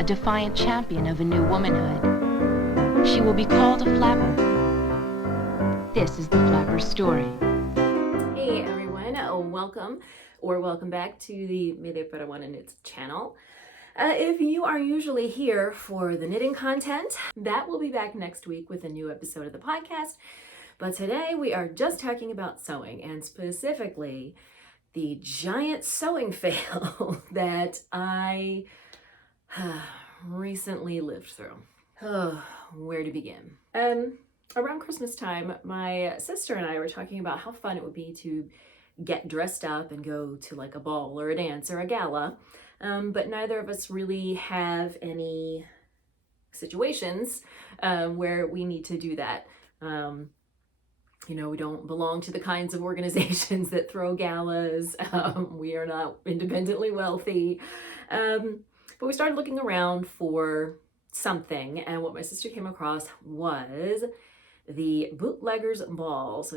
a defiant champion of a new womanhood. She will be called a flapper. This is the Flapper story. Hey everyone, welcome back to the Mele para One Knits channel. If you are usually here for the knitting content, that will be back next week with a new episode of the podcast. But today we are just talking about sewing, and specifically the giant sewing fail that I recently lived through. Where to begin? Around Christmas time, my sister and I were talking about how fun it would be to get dressed up and go to like a ball or a dance or a gala. But neither of us really have any situations where we need to do that. We don't belong to the kinds of organizations that throw galas. We are not independently wealthy. But we started looking around for something, and what my sister came across was the Bootleggers Ball. So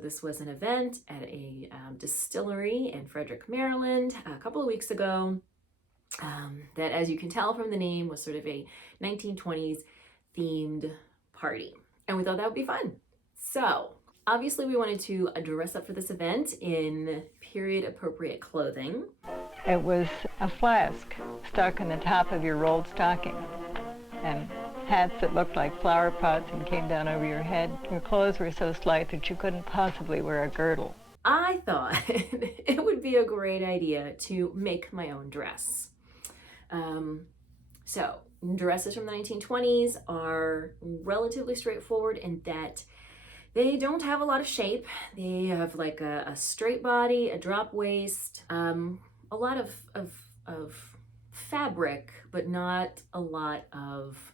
this was an event at a distillery in Frederick, Maryland, a couple of weeks ago. That, as you can tell from the name, was sort of a 1920s themed party. And we thought that would be fun. So obviously we wanted to dress up for this event in period appropriate clothing. It was a flask stuck in the top of your rolled stocking, and hats that looked like flower pots and came down over your head. Your clothes were so slight that you couldn't possibly wear a girdle. I thought it would be a great idea to make my own dress. So dresses from the 1920s are relatively straightforward in that they don't have a lot of shape. They have like a straight body, a drop waist, a lot of fabric, but not a lot of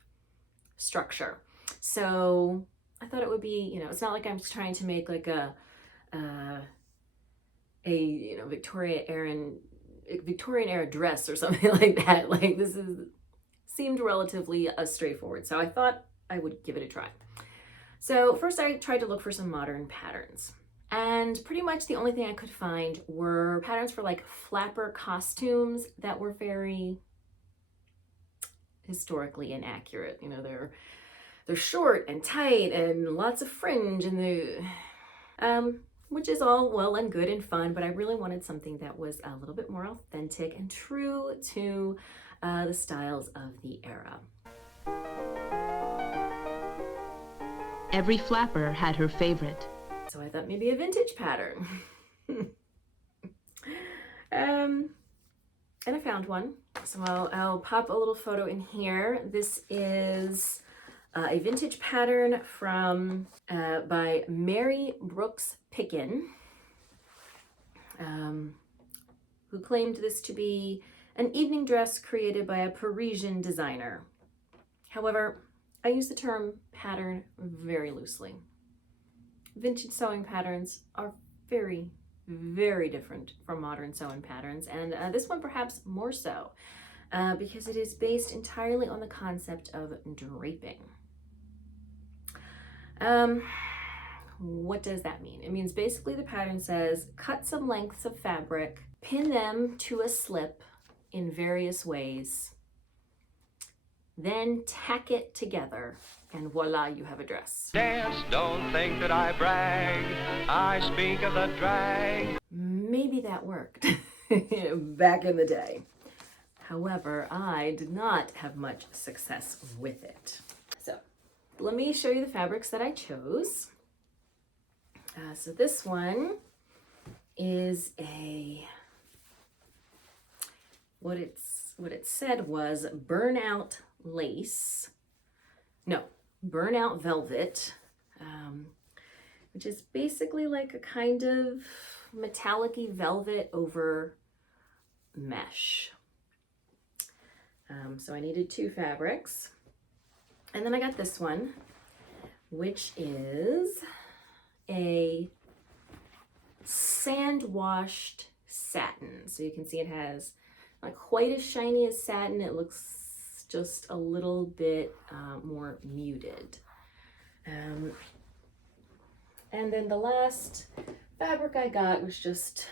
structure. So I thought it would be, it's not like I'm just trying to make like a Victorian era dress or something like that. Like seemed relatively straightforward. So I thought I would give it a try. So first I tried to look for some modern patterns. And pretty much the only thing I could find were patterns for like flapper costumes that were very historically inaccurate. They're short and tight and lots of fringe, and which is all well and good and fun, but I really wanted something that was a little bit more authentic and true to the styles of the era. Every flapper had her favorite. So I thought maybe a vintage pattern. And I found one. So I'll pop a little photo in here. This is a vintage pattern from by Mary Brooks Pickin, who claimed this to be an evening dress created by a Parisian designer. However, I use the term pattern very loosely. Vintage sewing patterns are very, very different from modern sewing patterns, and this one perhaps more so, because it is based entirely on the concept of draping. What does that mean? It means basically the pattern says, cut some lengths of fabric, pin them to a slip in various ways, then tack it together, and voila, you have a dress. Dance, don't think that I brag, I speak of the drag. Maybe that worked back in the day. However, I did not have much success with it. So let me show you the fabrics that I chose. So this one is what it said was burnout velvet, which is basically like a kind of metallic-y velvet over mesh. So I needed two fabrics. And then I got this one, which is a sand-washed satin. So you can see it has not quite as shiny as satin. It looks just a little bit more muted. And then the last fabric I got was just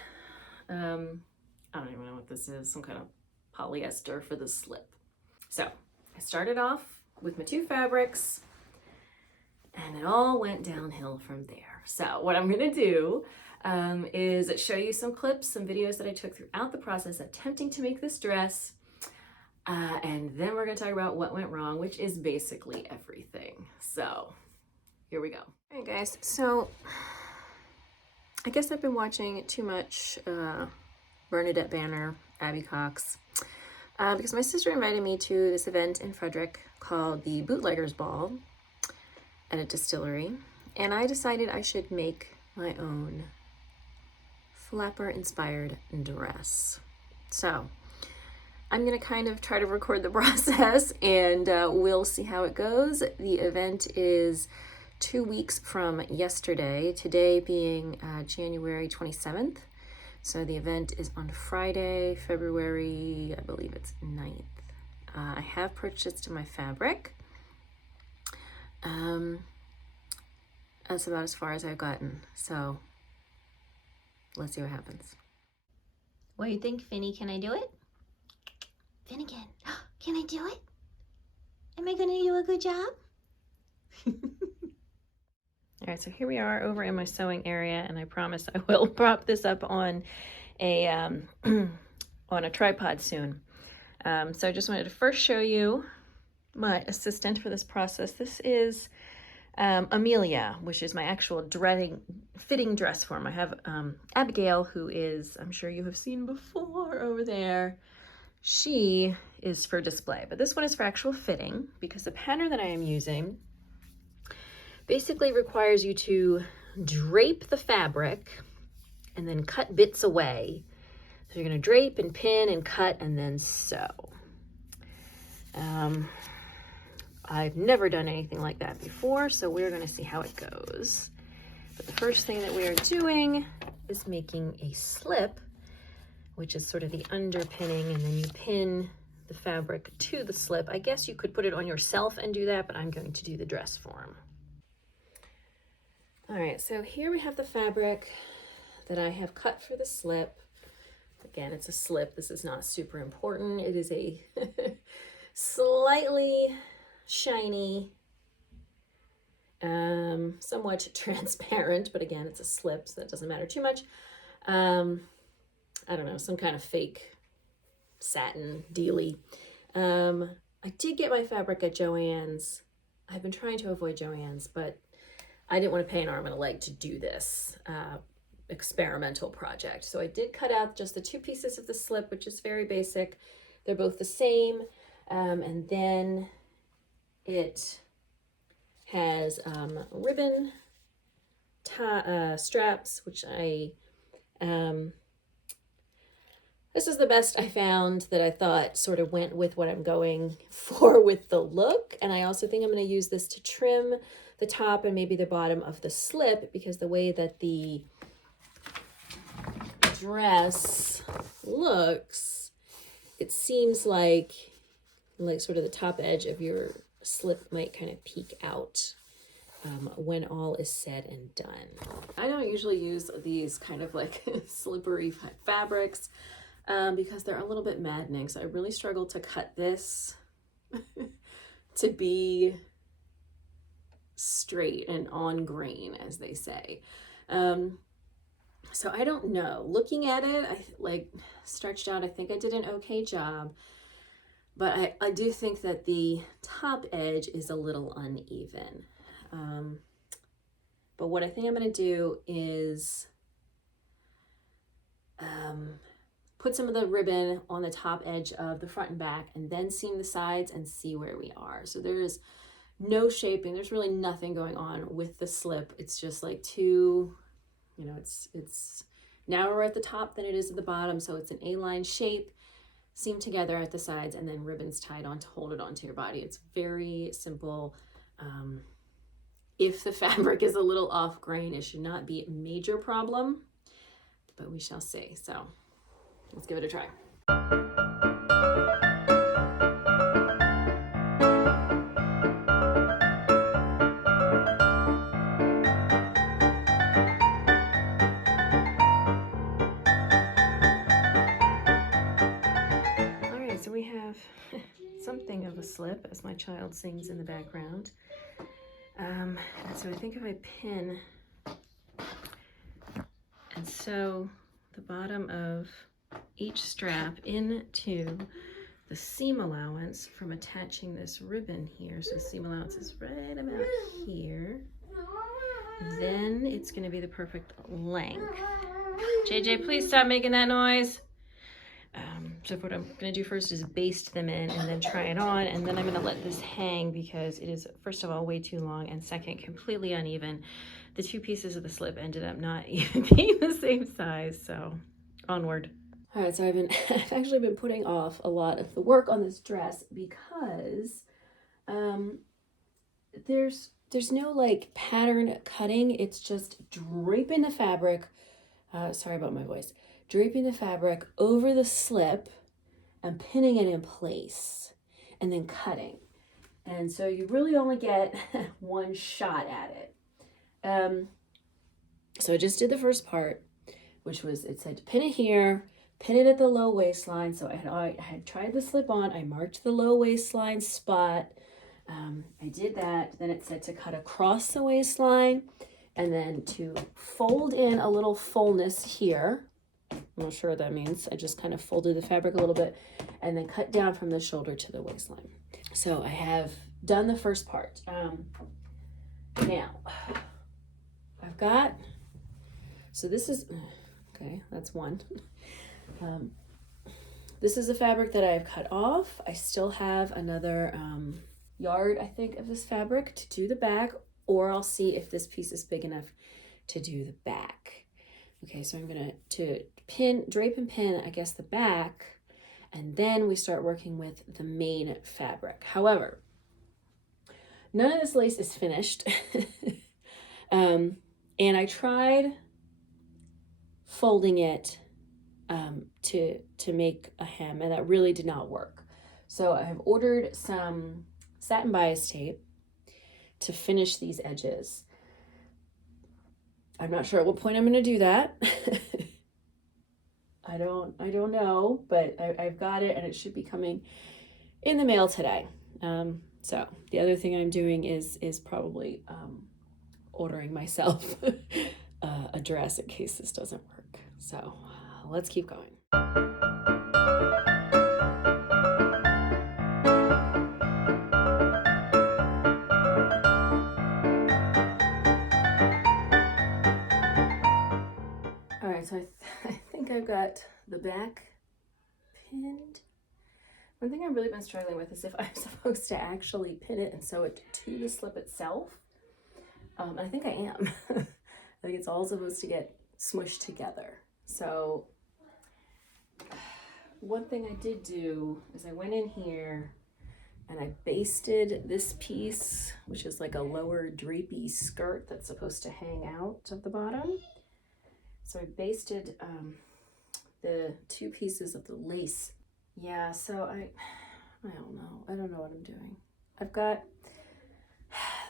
I don't even know what this is, some kind of polyester for the slip. So I started off with my 2 fabrics and it all went downhill from there. So what I'm gonna do is show you some clips, some videos that I took throughout the process attempting to make this dress. And then we're gonna talk about what went wrong, which is basically everything. So here we go. All right guys, so I guess I've been watching too much Bernadette Banner, Abby Cox, because my sister invited me to this event in Frederick called the Bootleggers Ball at a distillery, and I decided I should make my own flapper inspired dress. So I'm gonna kind of try to record the process and we'll see how it goes. The event is 2 weeks from yesterday, today being January 27th. So the event is on Friday, February, I believe it's 9th. I have purchased my fabric. That's about as far as I've gotten. So let's see what happens. What do you think, Finny? Can I do it? Finnegan, can I do it? Am I gonna do a good job? All right, so here we are over in my sewing area, and I promise I will prop this up on a on a tripod soon. So I just wanted to first show you my assistant for this process. This is Amelia, which is my actual fitting dress form. I have Abigail, who is, I'm sure you have seen before over there. She is for display, but this one is for actual fitting because the pattern that I am using basically requires you to drape the fabric and then cut bits away. So you're going to drape and pin and cut and then sew. I've never done anything like that before, so we're going to see how it goes. But the first thing that we are doing is making a slip, which is sort of the underpinning, and then you pin the fabric to the slip. I guess you could put it on yourself and do that, but I'm going to do the dress form. All right, so here we have the fabric that I have cut for the slip. Again, it's a slip. This is not super important. It is a slightly shiny, somewhat transparent, but again, it's a slip, so that doesn't matter too much. I don't know, some kind of fake satin dealy. I did get my fabric at Joann's. I've been trying to avoid Joann's, but I didn't want to pay an arm and a leg to do this experimental project. So I did cut out just the 2 pieces of the slip, which is very basic. They're both the same. And then it has ribbon straps, which this is the best I found that I thought sort of went with what I'm going for with the look. And I also think I'm going to use this to trim the top and maybe the bottom of the slip, because the way that the dress looks, it seems like sort of the top edge of your slip might kind of peek out when all is said and done. I don't usually use these kind of like slippery fabrics because they're a little bit maddening. So I really struggle to cut this to be straight and on grain, as they say. So I don't know. Looking at it, I stretched out, I think I did an okay job. But I do think that the top edge is a little uneven. But what I think I'm going to do is put some of the ribbon on the top edge of the front and back, and then seam the sides and see where we are. So there's no shaping. There's really nothing going on with the slip. It's just like two, it's narrower at the top than it is at the bottom. So it's an A-line shape, seamed together at the sides, and then ribbons tied on to hold it onto your body. It's very simple. If the fabric is a little off grain, it should not be a major problem, but we shall see. So let's give it a try. something of a slip as my child sings in the background. So I think if I pin and sew the bottom of each strap into the seam allowance from attaching this ribbon here, so the seam allowance is right about here, then it's going to be the perfect length. JJ, please stop making that noise. So what I'm going to do first is baste them in and then try it on, and then I'm going to let this hang because it is, first of all, way too long, and second, completely uneven. The two pieces of the slip ended up not even being the same size, so onward. All right, so I've actually been putting off a lot of the work on this dress because there's no like pattern cutting. It's just draping the fabric. Sorry about my voice. Draping the fabric over the slip and pinning it in place and then cutting. And so you really only get one shot at it. So I just did the first part, which was, it said to pin it here, pin it at the low waistline. So I had tried the slip on, I marked the low waistline spot. I did that. Then it said to cut across the waistline and then to fold in a little fullness here. I'm not sure what that means. I just kind of folded the fabric a little bit and then cut down from the shoulder to the waistline. So I have done the first part. Now I've got, so this is, okay, that's one. This is the fabric that I've cut off. I still have another yard, I think, of this fabric to do the back, or I'll see if this piece is big enough to do the back. Okay, so I'm gonna drape and pin, I guess, the back, and then we start working with the main fabric. However, none of this lace is finished. And I tried folding it to make a hem, and that really did not work. So I have ordered some satin bias tape to finish these edges. I'm not sure at what point I'm going to do that. I don't know, but I've got it, and it should be coming in the mail today. So the other thing I'm doing is probably ordering myself a dress in case this doesn't work. So let's keep going. All right, so I think I've got the back pinned. One thing I've really been struggling with is if I'm supposed to actually pin it and sew it to the slip itself. And I think I am. I think it's all supposed to get smushed together. So one thing I did do is I went in here and I basted this piece, which is like a lower drapey skirt that's supposed to hang out at the bottom. So I basted the two pieces of the lace. Yeah, so I don't know. I don't know what I'm doing. I've got,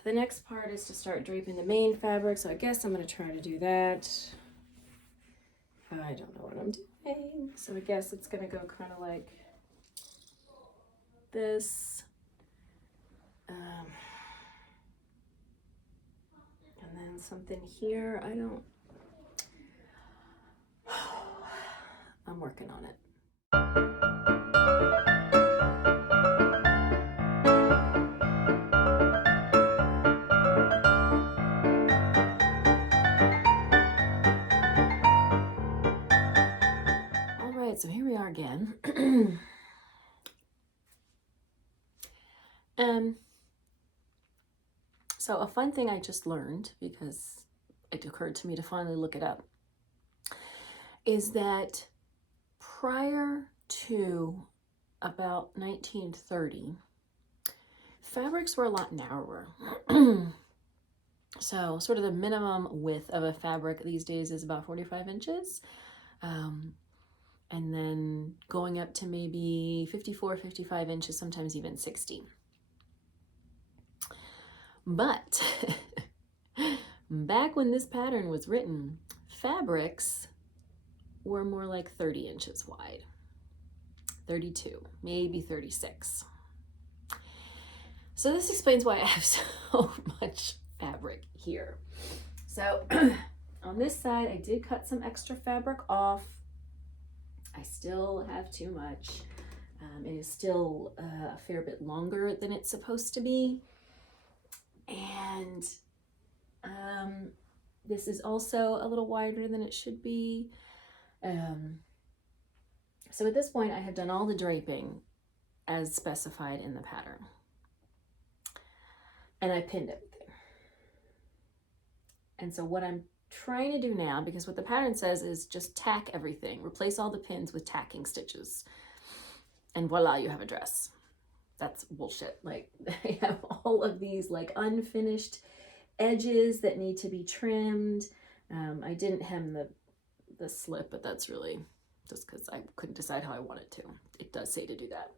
the next part is to start draping the main fabric. So I guess I'm going to try to do that. I don't know what I'm doing. So I guess it's going to go kind of like this. And then something here. I'm working on it. All right, so here we are again. So a fun thing I just learned, because it occurred to me to finally look it up, is that prior to about 1930, fabrics were a lot narrower. So sort of the minimum width of a fabric these days is about 45 inches. And then going up to maybe 54, 55 inches, sometimes even 60. But back when this pattern was written, fabrics were more like 30 inches wide, 32, maybe 36. So this explains why I have so much fabric here. So on this side, I did cut some extra fabric off. I still have too much. It is still a fair bit longer than it's supposed to be. And this is also a little wider than it should be. So at this point, I have done all the draping as specified in the pattern. And I pinned everything. And so what I'm trying to do now, because what the pattern says is just tack everything, replace all the pins with tacking stitches, and voila, you have a dress. That's bullshit. Like, I have all of these like unfinished edges that need to be trimmed. I didn't hem the slip, but that's really just because I couldn't decide how I wanted to. It does say to do that.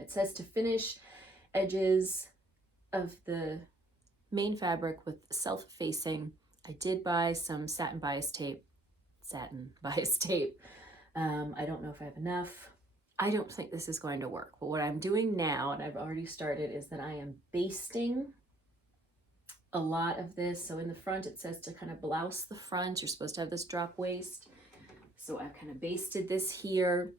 It says to finish edges of the main fabric with self-facing. I did buy some satin bias tape. I don't know if I have enough. I don't think this is going to work, but what I'm doing now, and I've already started, is that I am basting a lot of this. So in the front, it says to kind of blouse the front. You're supposed to have this drop waist. So I've kind of basted this here.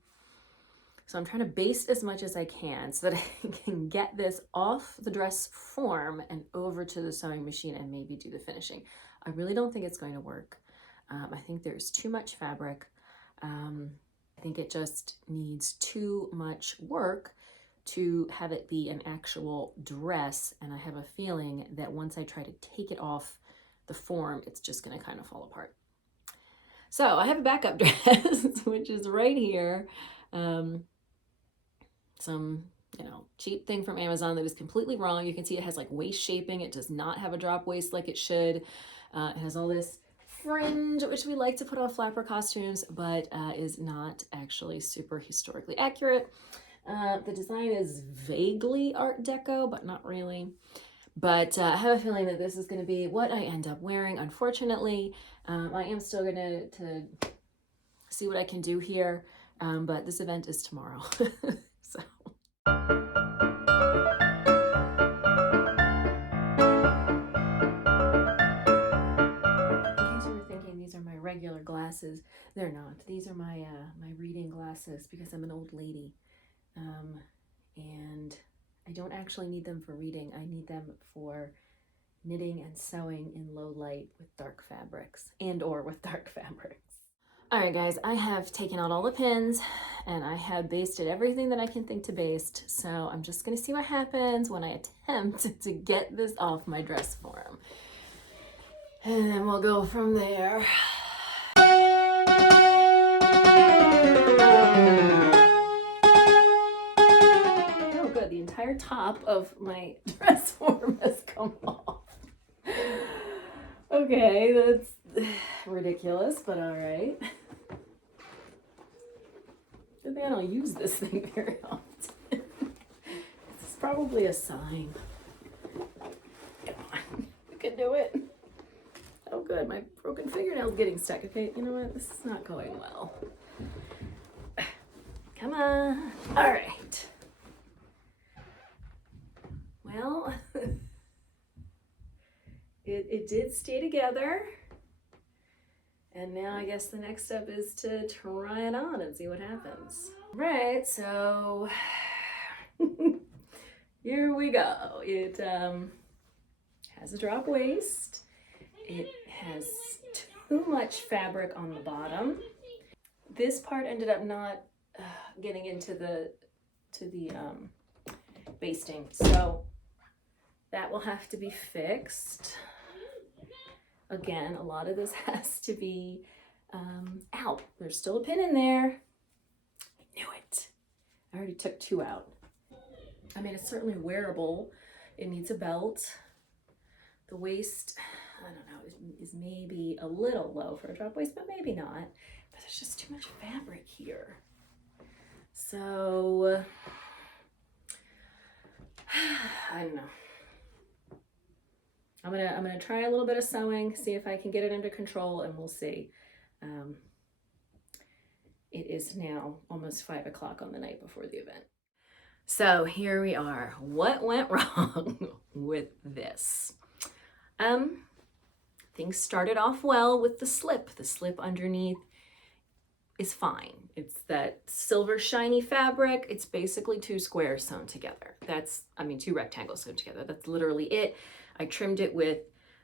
So I'm trying to baste as much as I can so that I can get this off the dress form and over to the sewing machine and maybe do the finishing. I really don't think it's going to work. I think there's too much fabric. I think it just needs too much work to have it be an actual dress. And I have a feeling that once I try to take it off the form, it's just going to kind of fall apart. So I have a backup dress, which is right here. Some, cheap thing from Amazon that was completely wrong. You can see it has like waist shaping. It does not have a drop waist like it should. It has all this fringe, which we like to put on flapper costumes, but is not actually super historically accurate. The design is vaguely Art Deco, but not really. But I have a feeling that this is going to be what I end up wearing. Unfortunately, I am still going to see what I can do here, but this event is tomorrow. So. Regular glasses. They're not. These are my my reading glasses because I'm an old lady, and I don't actually need them for reading. I need them for knitting and sewing in low light with dark fabrics or with dark fabrics. All right, guys, I have taken out all the pins and I have basted everything that I can think to baste. So I'm just gonna see what happens when I attempt to get this off my dress form, and then we'll go from there. Oh, good. The entire top of my dress form has come off. Okay, that's ridiculous, but all right. Good thing I don't use this thing very often. This is probably a sign. Come on, you can do it. Oh, good. My broken fingernail's getting stuck. Okay, you know what? This is not going well. Come on. All right. Well, it did stay together. And now I guess the next step is to try it on and see what happens. Right, so here we go. It has a drop waist. It has too much fabric on the bottom. This part ended up not getting into the basting, so that will have to be fixed. Again, a lot of this has to be out. There's still a pin in there. I knew it. I already took 2 out. I mean, it's certainly wearable. It needs a belt. The waist, I don't know, is maybe a little low for a drop waist, but maybe not. But there's just too much fabric here. So, I don't know. I'm gonna try a little bit of sewing, see if I can get it under control, and we'll see. It is now almost 5 o'clock on the night before the event. So here we are. What went wrong with this? Things started off well with the slip. The slip underneath is fine. It's that silver shiny fabric. It's basically two squares sewn together. Two rectangles sewn together. That's literally it. I trimmed it with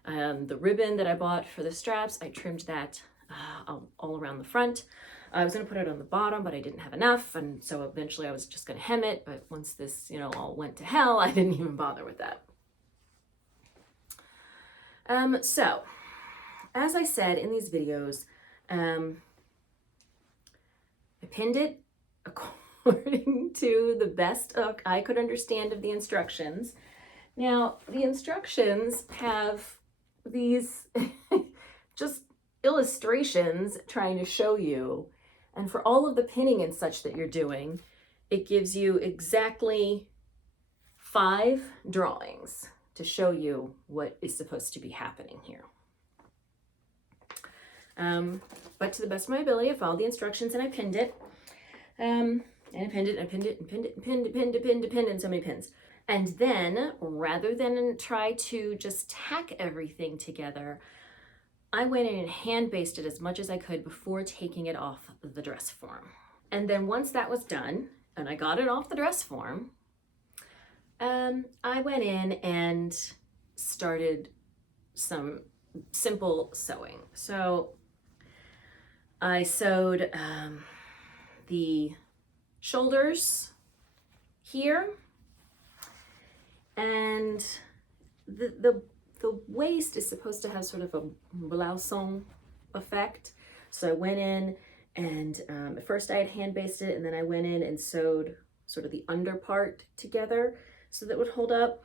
the ribbon that I bought for the straps. I trimmed that all around the front. I was going to put it on the bottom, but I didn't have enough, and so eventually I was just going to hem it, but once this, all went to hell, I didn't even bother with that. So, as I said in these videos, I pinned it according to the best I could understand of the instructions. Now, the instructions have these just illustrations trying to show you, and for all of the pinning and such that you're doing, it gives you exactly 5 drawings to show you what is supposed to be happening here. But to the best of my ability, I followed the instructions and I pinned it. And I pinned it, and pinned it, and pinned it, and pinned it, pinned it, pinned it, pinned it, and so many pins. And then, rather than try to just tack everything together, I went in and hand basted as much as I could before taking it off the dress form. And then once that was done, and I got it off the dress form, I went in and started some simple sewing. So I sewed the shoulders here, and the waist is supposed to have sort of a blouson effect. So I went in and at first I had hand basted it, and then I went in and sewed sort of the under part together so that it would hold up,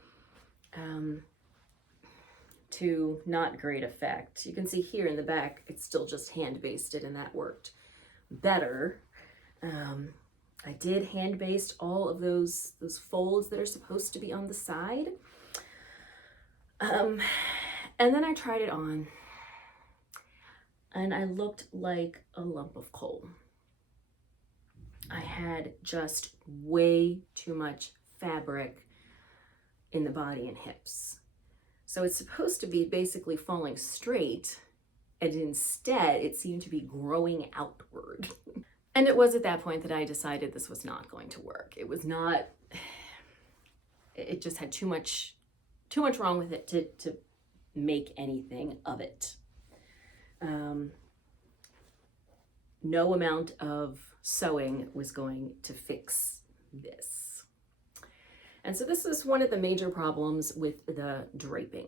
to not great effect. You can see here in the back, it's still just hand basted, and that worked better. I did hand baste all of those folds that are supposed to be on the side. And then I tried it on, and I looked like a lump of coal. I had just way too much fabric in the body and hips. So it's supposed to be basically falling straight, and instead it seemed to be growing outward. And it was at that point that I decided this was not going to work. It was not, it just had too much wrong with it to make anything of it. No amount of sewing was going to fix this. And so this is one of the major problems with the draping,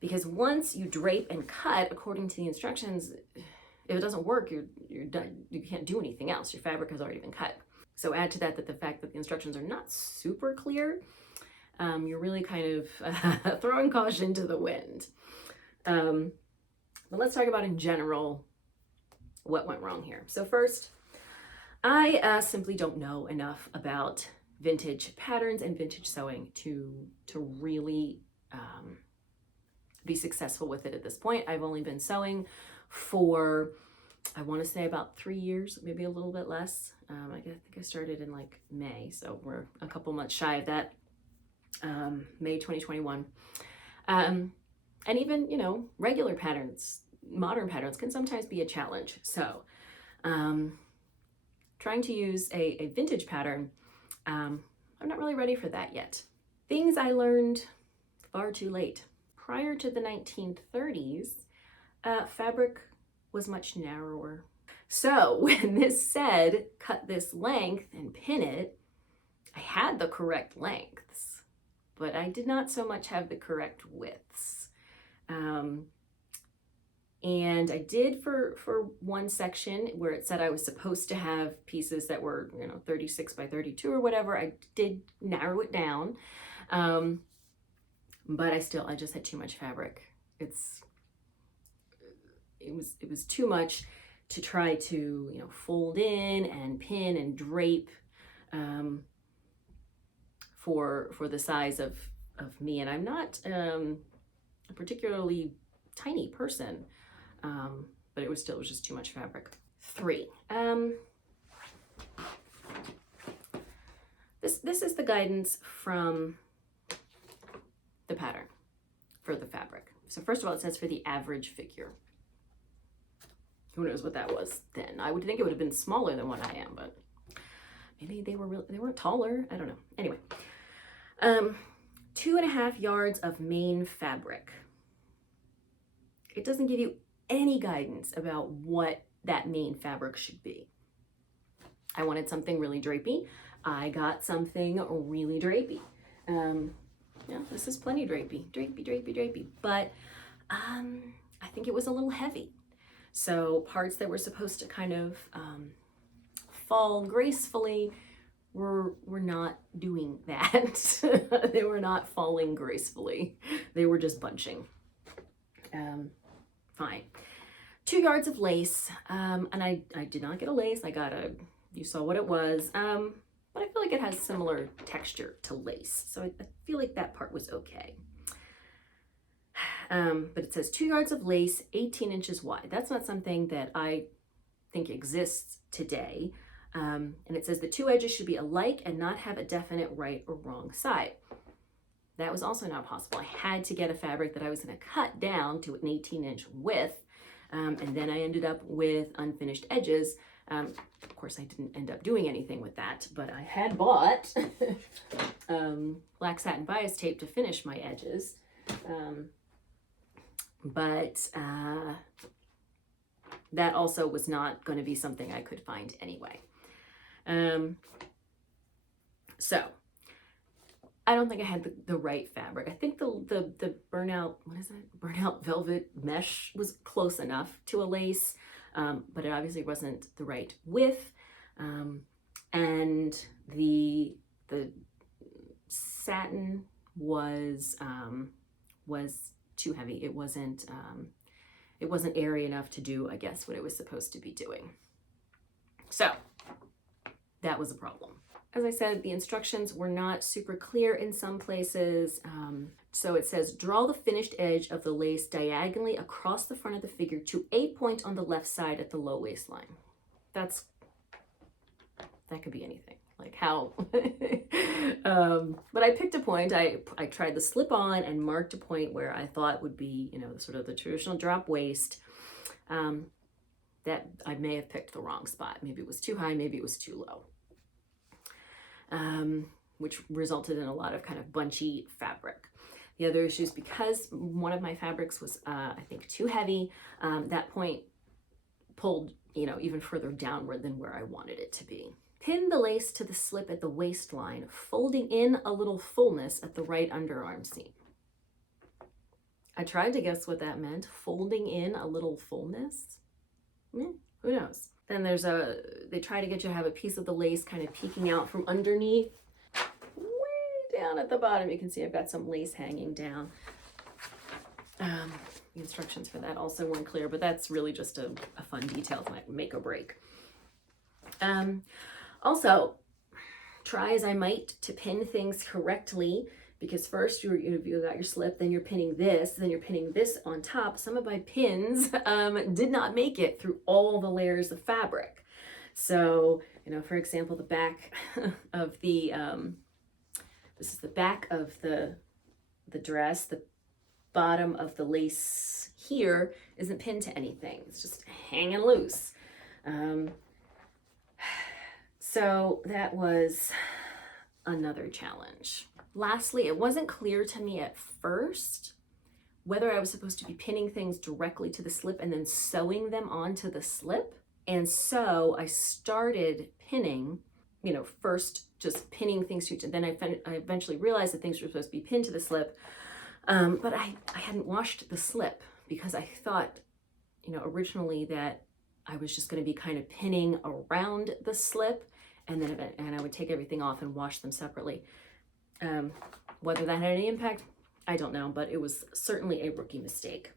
because once you drape and cut according to the instructions, if it doesn't work, you're done. You can't do anything else. Your fabric has already been cut. So add to that the fact that the instructions are not super clear, you're really kind of throwing caution to the wind. But let's talk about in general what went wrong here. So first, I simply don't know enough about vintage patterns and vintage sewing to really be successful with it at this point. I've only been sewing for, I want to say, about 3 years, maybe a little bit less. I think I started in like May, so we're a couple months shy of that. May 2021. And even, regular patterns, modern patterns can sometimes be a challenge. So trying to use a vintage pattern, I'm not really ready for that yet. Things I learned far too late. Prior to the 1930s, fabric was much narrower. So when this said, cut this length and pin it, I had the correct lengths, but I did not so much have the correct widths. And I did for one section where it said I was supposed to have pieces that were, 36 by 32 or whatever. I did narrow it down. But I just had too much fabric. It was too much to try to, fold in and pin and drape, for the size of me. And I'm not a particularly tiny person, but it was just too much fabric. 3. This is the guidance from the pattern for the fabric. So first of all, it says for the average figure. Who knows what that was then? I would think it would have been smaller than what I am, but maybe they weren't taller. I don't know. Anyway, 2.5 yards of main fabric. It doesn't give you any guidance about what that main fabric should be. I wanted something really drapey. I got something really drapey. Yeah, this is plenty drapey, drapey. But I think it was a little heavy. So parts that were supposed to kind of fall gracefully were not doing that. They were not falling gracefully. They were just bunching. Fine. 2 yards of lace, and I did not get a lace. I got you saw what it was, but I feel like it has similar texture to lace. So I feel like that part was okay. But it says 2 yards of lace, 18 inches wide. That's not something that I think exists today. And it says the 2 edges should be alike and not have a definite right or wrong side. That was also not possible. I had to get a fabric that I was going to cut down to an 18-inch width. And then I ended up with unfinished edges. Of course, I didn't end up doing anything with that, but I had bought black satin bias tape to finish my edges. But that also was not going to be something I could find anyway. So I don't think I had the right fabric. I think the burnout, what is that? Burnout velvet mesh was close enough to a lace, but it obviously wasn't the right width. And the satin was too heavy. It wasn't airy enough to do, I guess, what it was supposed to be doing. So that was a problem. As I said, the instructions were not super clear in some places. So it says, draw the finished edge of the lace diagonally across the front of the figure to a point on the left side at the low waistline. That could be anything. Like how, but I picked a point. I tried the slip on and marked a point where I thought would be, sort of the traditional drop waist. That I may have picked the wrong spot. Maybe it was too high, maybe it was too low. Which resulted in a lot of kind of bunchy fabric. The other issue is because one of my fabrics was, I think, too heavy, that point pulled, even further downward than where I wanted it to be. Pin the lace to the slip at the waistline, folding in a little fullness at the right underarm seam. I tried to guess what that meant, folding in a little fullness. Who knows? Then they try to get you to have a piece of the lace kind of peeking out from underneath. Way down at the bottom, you can see I've got some lace hanging down. The instructions for that also weren't clear, but that's really just a fun detail to make or break. Also, try as I might to pin things correctly, because first you got your slip, then you're pinning this, then you're pinning this on top. Some of my pins did not make it through all the layers of fabric. So, for example, the back of the, this is the back of the dress, the bottom of the lace here isn't pinned to anything. It's just hanging loose. So that was another challenge. Lastly, it wasn't clear to me at first whether I was supposed to be pinning things directly to the slip and then sewing them onto the slip. And so I started pinning, first just pinning things to each, and then I eventually realized that things were supposed to be pinned to the slip. But I hadn't washed the slip because I thought, originally that I was just going to be kind of pinning around the slip, and then I would take everything off and wash them separately. Whether that had any impact, I don't know, but it was certainly a rookie mistake.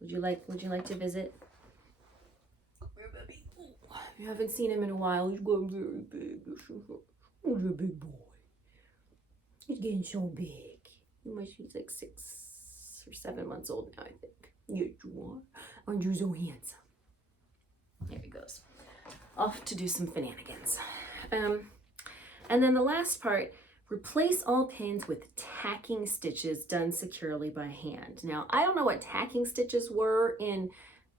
Would you like to visit? Where, baby? You haven't seen him in a while. He's getting very big. He's a big boy. He's getting so big. He's like 6 or 7 months old now, I think. Yes, you are. And you're so handsome. There he goes. Off to do some shenanigans. And then the last part, replace all pins with tacking stitches done securely by hand. Now, I don't know what tacking stitches were in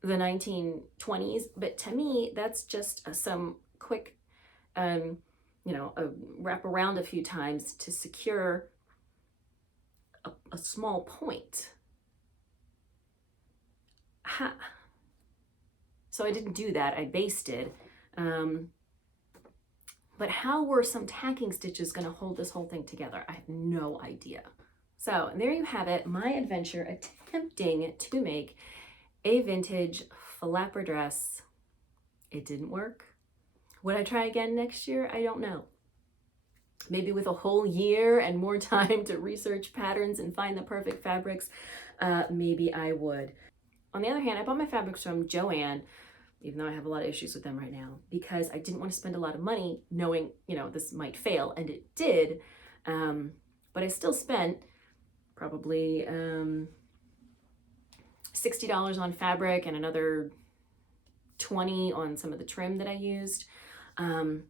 the 1920s, but to me, that's just some quick, wrap around a few times to secure a small point. So I didn't do that, I basted. But how were some tacking stitches gonna hold this whole thing together? I have no idea. So there you have it, my adventure attempting to make a vintage flapper dress. It didn't work. Would I try again next year? I don't know. Maybe with a whole year and more time to research patterns and find the perfect fabrics, maybe I would. On the other hand, I bought my fabrics from Joann, even though I have a lot of issues with them right now, because I didn't want to spend a lot of money knowing, this might fail, and it did. But I still spent probably $60 on fabric and another $20 on some of the trim that I used. And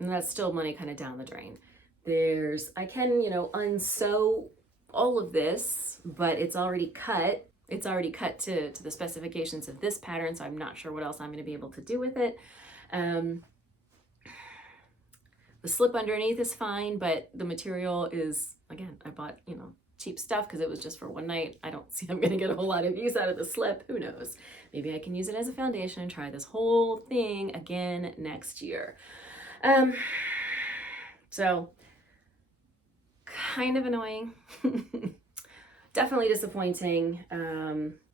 that's still money kind of down the drain. I can, unsew all of this, but it's already cut. It's already cut to the specifications of this pattern, so I'm not sure what else I'm going to be able to do with it. The slip underneath is fine, but the material is, again, I bought, cheap stuff because it was just for one night. I don't see I'm going to get a whole lot of use out of the slip. Who knows? Maybe I can use it as a foundation and try this whole thing again next year. So kind of annoying. Definitely disappointing.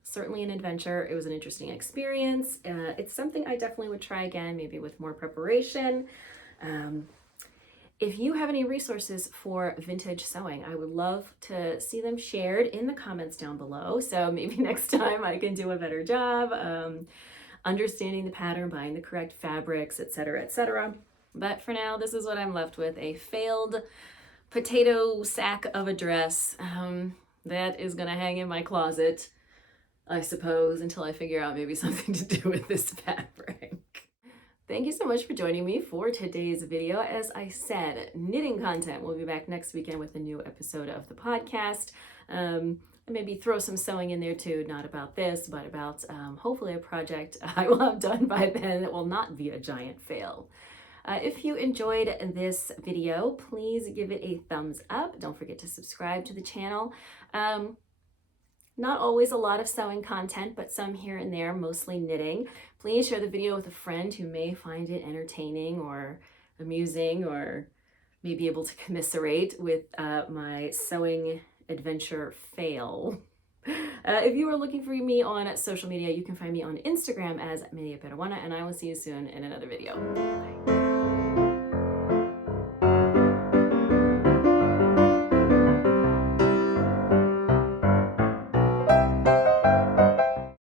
Certainly an adventure. It was an interesting experience. It's something I definitely would try again, maybe with more preparation. If you have any resources for vintage sewing, I would love to see them shared in the comments down below. So maybe next time I can do a better job understanding the pattern, buying the correct fabrics, etc., etc. But for now, this is what I'm left with, a failed potato sack of a dress. That is gonna hang in my closet, I suppose, until I figure out maybe something to do with this fabric. Thank you so much for joining me for today's video. As I said, knitting content. We'll be back next weekend with a new episode of the podcast. Maybe throw some sewing in there too, not about this, but about hopefully a project I will have done by then that will not be a giant fail. If you enjoyed this video, please give it a thumbs up. Don't forget to subscribe to the channel. Not always a lot of sewing content, but some here and there, mostly knitting. Please share the video with a friend who may find it entertaining or amusing, or may be able to commiserate with my sewing adventure fail. If you are looking for me on social media, you can find me on Instagram as Media Peruana, and I will see you soon in another video. Bye.